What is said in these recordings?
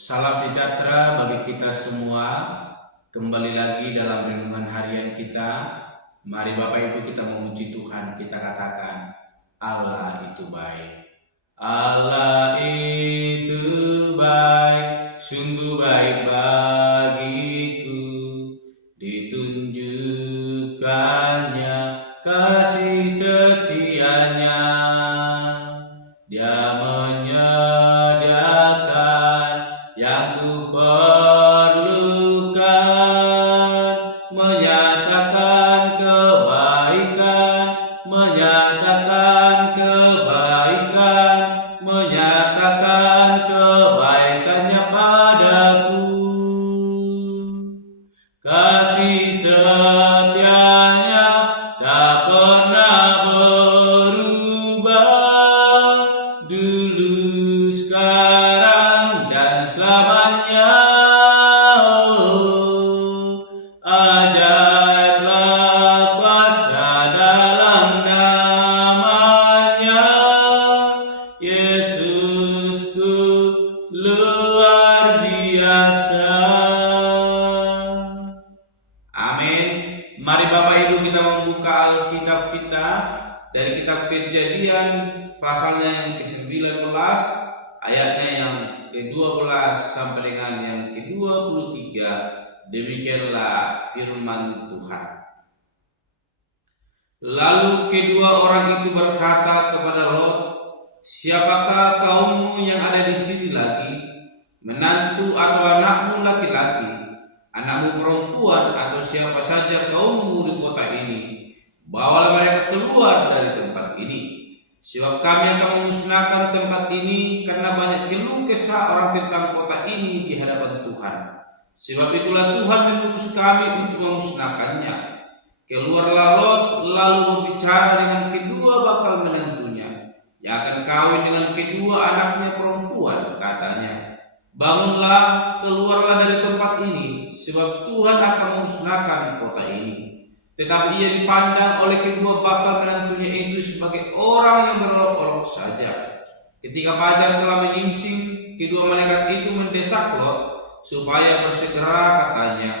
Salam sejahtera bagi kita semua. Kembali lagi dalam renungan harian kita. Mari Bapak Ibu kita memuji Tuhan. Kita katakan Allah itu baik. Allah itu baik, sungguh baik bagiku. Ditunjukkannya kasih setianya. Dia menyediakan yang ku perlukan, menyatakan kebaikan, menyatakan kebaikan, menyatakan kebaikannya padaku. Kasih setianya tak pernah berubah, dulu, sekarang, dan selamanya. Ajaiblah kuasa dalam namanya, Yesusku luar biasa. Amin. Mari Bapak Ibu kita membuka Alkitab kita dari kitab Kejadian pasalnya yang ke-19, ayatnya yang ke-12 sampai dengan yang ke-23. Demikianlah firman Tuhan. Lalu kedua orang itu berkata kepada Lot, "Siapakah kaummu yang ada di sini lagi? Menantu atau anakmu laki-laki, anakmu perempuan, atau siapa saja kaummu di kota ini? Bawalah mereka keluar dari tempat ini. Sebab kami akan memusnahkan tempat ini karena banyak keluh kesah orang tentang kota ini di hadapan Tuhan. Sebab itulah Tuhan mengutus kami untuk memusnahkannya." Keluarlah Lot lalu berbicara dengan kedua bakal menantunya yang akan kawin dengan kedua anaknya perempuan. Katanya, "Bangunlah, keluarlah dari tempat ini, sebab Tuhan akan memusnahkan kota ini." Tetapi ia dipandang oleh kedua bakal menantunya itu sebagai orang yang berolok-olok saja. Ketika fajar telah menyingsing, kedua malaikat itu mendesak Lot supaya bersegera. Katanya,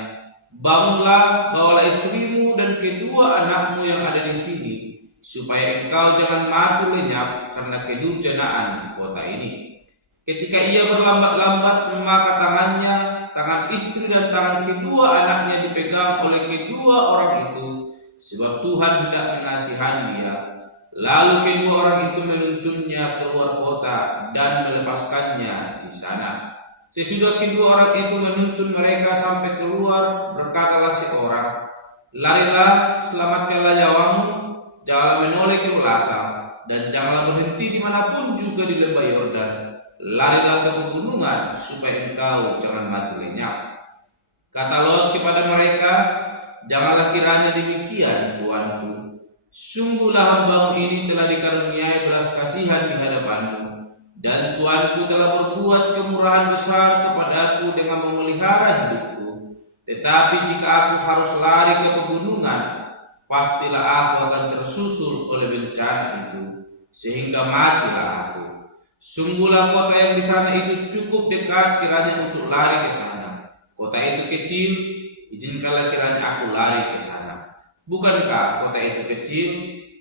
"Bangunlah, bawalah istrimu dan kedua anakmu yang ada di sini, supaya engkau jangan mati lenyap karena kedurjanaan kota ini." Ketika ia berlambat-lambat, maka tangannya, tangan istri dan tangan kedua anaknya dipegang oleh kedua orang itu, sebab Tuhan hendak mengasihani dia. Lalu kedua orang itu menuntunnya keluar kota dan melepaskannya di sana. Sesudah kedua orang itu menuntun mereka sampai keluar, berkatalah seorang, "Larilah, selamatkanlah nyawamu, janganlah menoleh ke belakang, dan janganlah berhenti dimanapun juga di lembah Yordan. Larilah ke pegunungan, supaya engkau jangan mati lenyap." Kata Lot kepada mereka, "Janganlah kiranya demikian, tuanku. Sungguhlah hambamu ini telah dikaruniai belas kasihan di hadapanmu, dan tuanku telah berbuat kemurahan besar kepadaku dengan memelihara hidupku. Tetapi jika aku harus lari ke pegunungan, pastilah aku akan tersusul oleh bencana itu, sehingga matilah aku. Sungguhlah kota yang di sana itu cukup dekat kiranya untuk lari ke sana. Kota itu kecil, izinkanlah kiranya aku lari ke sana. Bukankah kota itu kecil?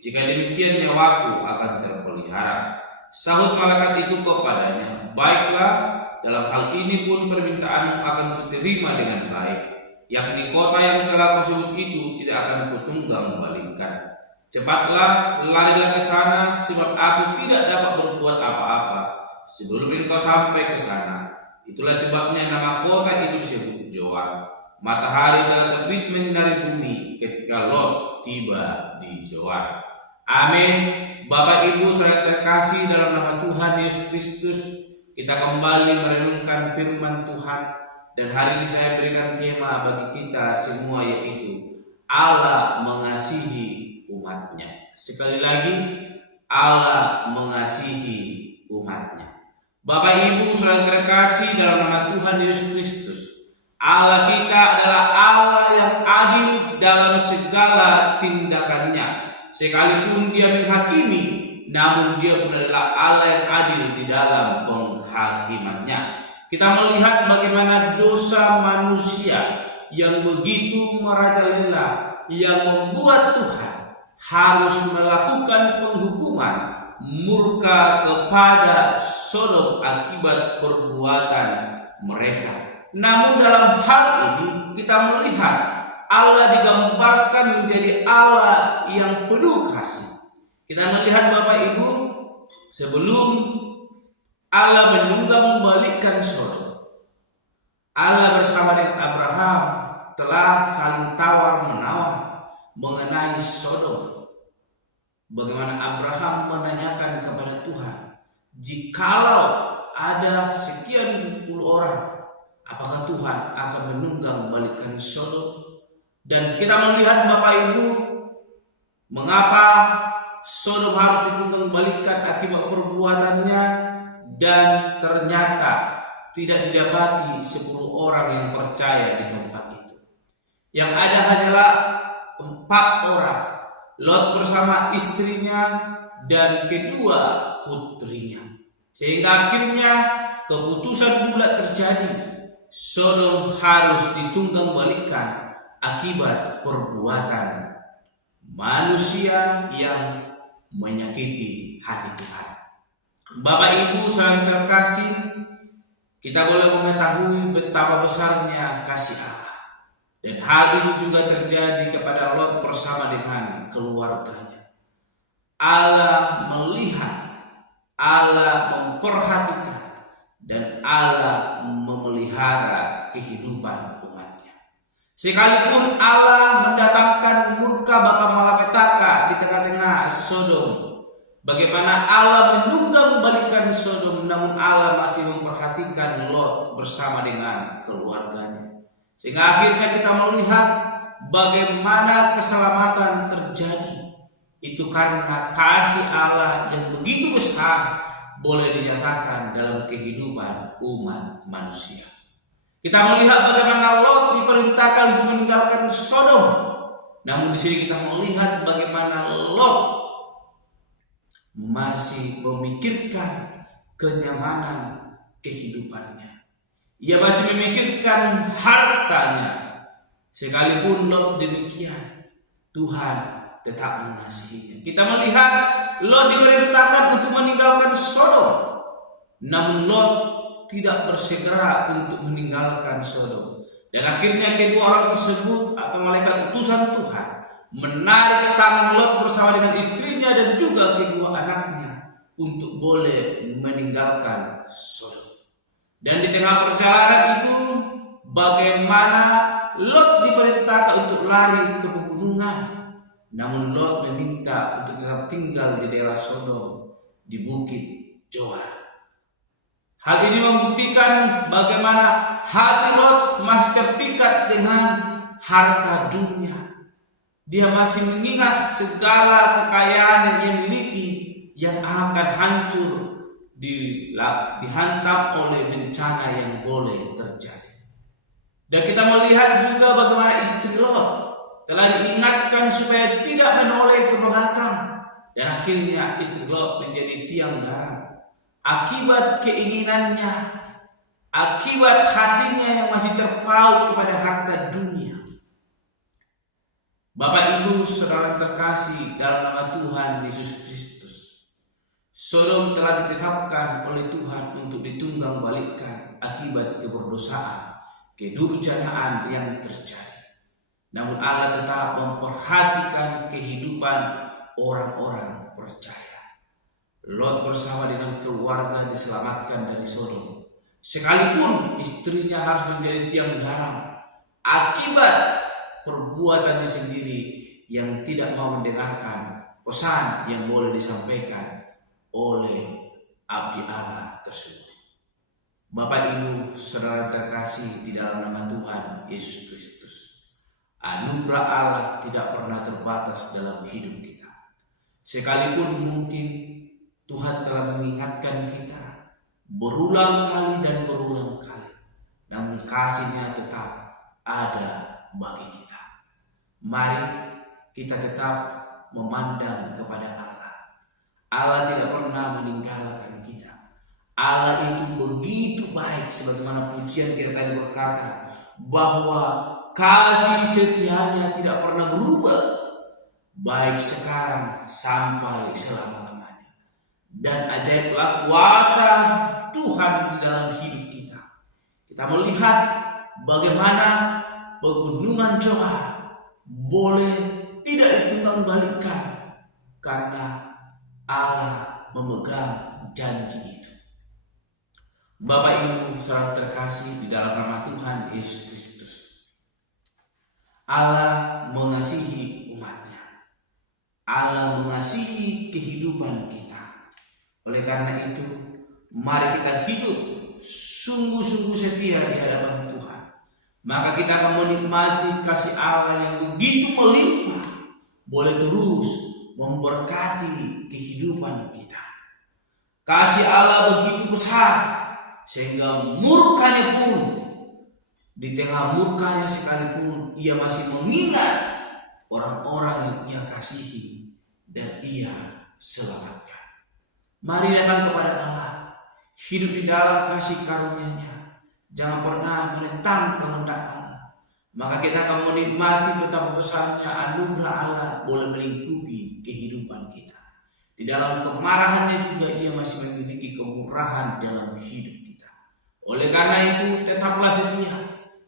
Jika demikian nyawaku akan terpelihara." Sahut malaikat itu kepadanya, "Baiklah, dalam hal ini pun permintaanmu akan kuterima dengan baik, yakni kota yang telah kau sebut itu tidak akan kutunggang balikan. Cepatlah, larilah ke sana, sebab aku tidak dapat berbuat apa-apa sebelum engkau sampai ke sana." Itulah sebabnya nama kota itu disebut Zoar. Matahari telah terbit menyinari bumi ketika Lot tiba di Zoar. Amin. Bapak Ibu saudara terkasih dalam nama Tuhan Yesus Kristus, kita kembali merenungkan firman Tuhan, dan hari ini saya berikan tema bagi kita semua, yaitu Allah mengasihi umatnya. Sekali lagi, Allah mengasihi umatnya. Bapak Ibu saudara terkasih dalam nama Tuhan Yesus Kristus, Allah kita adalah Allah yang adil dalam segala tindakannya. Sekalipun dia menghakimi, namun dia pun adalah Allah yang adil di dalam penghakimannya. Kita melihat bagaimana dosa manusia yang begitu merajalela, yang membuat Tuhan harus melakukan penghukuman murka kepada Sodom akibat perbuatan mereka. Namun dalam hal ini kita melihat Allah digambarkan menjadi Allah yang penuh kasih. Kita melihat Bapak Ibu, sebelum Allah menunggang-balikkan Sodom, Allah bersama dengan Abraham telah saling tawar-menawar mengenai Sodom. Bagaimana Abraham menanyakan kepada Tuhan, jikalau ada sekian puluh orang, apakah Tuhan akan menunggang-balikkan Sodom? Dan kita melihat Bapak Ibu, mengapa Sodom harus ditunggang-balikkan akibat perbuatannya, dan ternyata tidak didapati 10 orang yang percaya di tempat itu. Yang ada hanyalah 4 orang, Lot bersama istrinya dan kedua putrinya. Sehingga akhirnya keputusan bulat terjadi, Sodom harus ditunggang-balikkan akibat perbuatan manusia yang menyakiti hati Tuhan. Bapak Ibu saudara terkasih, kita boleh mengetahui betapa besarnya kasih Allah. Dan hal itu juga terjadi kepada Lot bersama dengan keluarganya. Allah melihat, Allah memperhatikan, dan Allah memelihara kehidupan umatnya. Sekalipun Allah mendatangkan murka baka malapetaka di tengah-tengah Sodom, bagaimana Allah menunggang-balikkan Sodom, namun Allah masih memperhatikan Lot bersama dengan keluarganya. Sehingga akhirnya kita melihat bagaimana keselamatan terjadi. Itu karena kasih Allah yang begitu besar boleh dinyatakan dalam kehidupan umat manusia. Kita melihat bagaimana Lot diperintahkan untuk meninggalkan Sodom. Namun di sini kita melihat bagaimana Lot masih memikirkan kenyamanan kehidupannya. Ia masih memikirkan hartanya. Sekalipun Lot demikian, Tuhan tetap mengasihinya. Kita melihat Lot diperintahkan untuk meninggalkan Sodom, namun Lot tidak bersegera untuk meninggalkan Sodom. Dan akhirnya kedua orang tersebut atau malaikat utusan Tuhan menarik tangan Lot bersama dengan istrinya dan juga kedua anaknya untuk boleh meninggalkan Sodom. Dan di tengah perjalanan itu, bagaimana Lot diperintahkan untuk lari ke pegunungan, namun Lot meminta untuk tetap tinggal di daerah Sodom, di bukit Zoar. Hal ini membuktikan bagaimana hati Lot masih terpikat dengan harta dunia. Dia masih mengingat segala kekayaan yang ia miliki yang akan hancur dihantam oleh bencana yang boleh terjadi. Dan kita melihat juga bagaimana istri Lot telah diingatkan supaya tidak menoleh ke belakang, dan akhirnya istri Lot menjadi tiang garam akibat keinginannya, akibat hatinya yang masih terpaut kepada harta dunia. Bapak Ibu saudara terkasih dalam nama Tuhan Yesus Kristus, Sodom telah ditetapkan oleh Tuhan untuk ditunggang-balikkan akibat keberdosaan, kedurjanaan yang terjadi. Namun Allah tetap memperhatikan kehidupan orang-orang percaya. Lot bersama dengan keluarga diselamatkan dari Sodom, sekalipun istrinya harus menjadi tiang garam akibat perbuatannya sendiri yang tidak mau mendengarkan pesan yang boleh disampaikan oleh abdi Allah tersebut. Bapak Ibu saudara terkasih di dalam nama Tuhan Yesus Kristus, anugerah Allah tidak pernah terbatas dalam hidup kita. Sekalipun mungkin Tuhan telah mengingatkan kita berulang kali dan berulang kali, namun kasih-Nya tetap ada bagi kita. Mari kita tetap memandang kepada Allah. Allah tidak pernah meninggalkan kita. Allah itu begitu baik, sebagaimana pujian kita tadi berkata bahwa kasih setianya tidak pernah berubah, baik sekarang sampai selama-lamanya. Dan ajaiblah kuasa Tuhan di dalam hidup kita. Kita melihat bagaimana pegunungan Johar boleh tidak ditimbang-balikan karena Allah memegang janji itu. Bapak Ibu saudara terkasih di dalam nama Tuhan Yesus Kristus, Allah mengasihi umatnya. Allah mengasihi kehidupan kita. Oleh karena itu, mari kita hidup sungguh-sungguh setia di hadapan Tuhan. Maka kita akan menikmati kasih Allah yang begitu melimpah, boleh terus memberkati kehidupan kita. Kasih Allah begitu besar, sehingga murkanya pun, di tengah murkanya sekalipun, ia masih mengingat orang-orang yang ia kasihi dan ia selamatkan. Mari datang kepada Allah, hidup di dalam kasih karunia-Nya. Jangan pernah menentang kehendak Allah. Maka kita akan menikmati betapa besarnya anugerah Allah boleh melingkupi kehidupan kita. Di dalam kemarahannya juga ia masih memiliki kemurahan dalam hidup kita. Oleh karena itu tetaplah setia.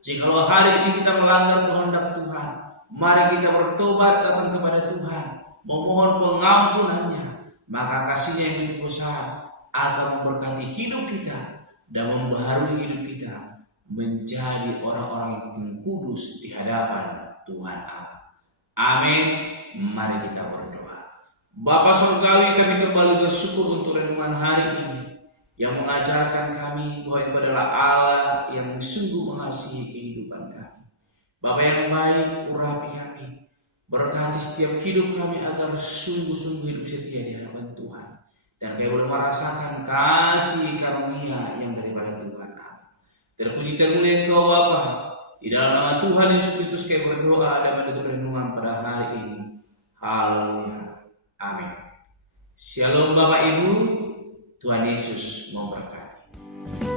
Jikalau hari ini kita melanggar kehendak Tuhan, mari kita bertobat datang kepada Tuhan, memohon pengampunannya. Maka kasih-Nya yang begitu besar akan memberkati hidup kita dan membaharui hidup kita menjadi orang-orang yang kudus di hadapan Tuhan Allah. Amin. Mari kita berdoa. Bapa Surgawi, kami kembali bersyukur untuk renungan hari ini yang mengajarkan kami bahwa Engkau adalah Allah yang sungguh mengasihi kehidupan kami. Bapa yang baik, urapi kami, berkati setiap hidup kami agar sungguh-sungguh hidup setia di hadapan Tuhan, dan kami boleh merasakan kasih karunia yang daripada Tuhan Allah. Terpuji termulia Engkau Bapa. Di dalam nama Tuhan Yesus Kristus kami berdoa dan menutup renungan pada hari ini. Haleluya. Amin. Shalom Bapak Ibu. Tuhan Yesus memberkati.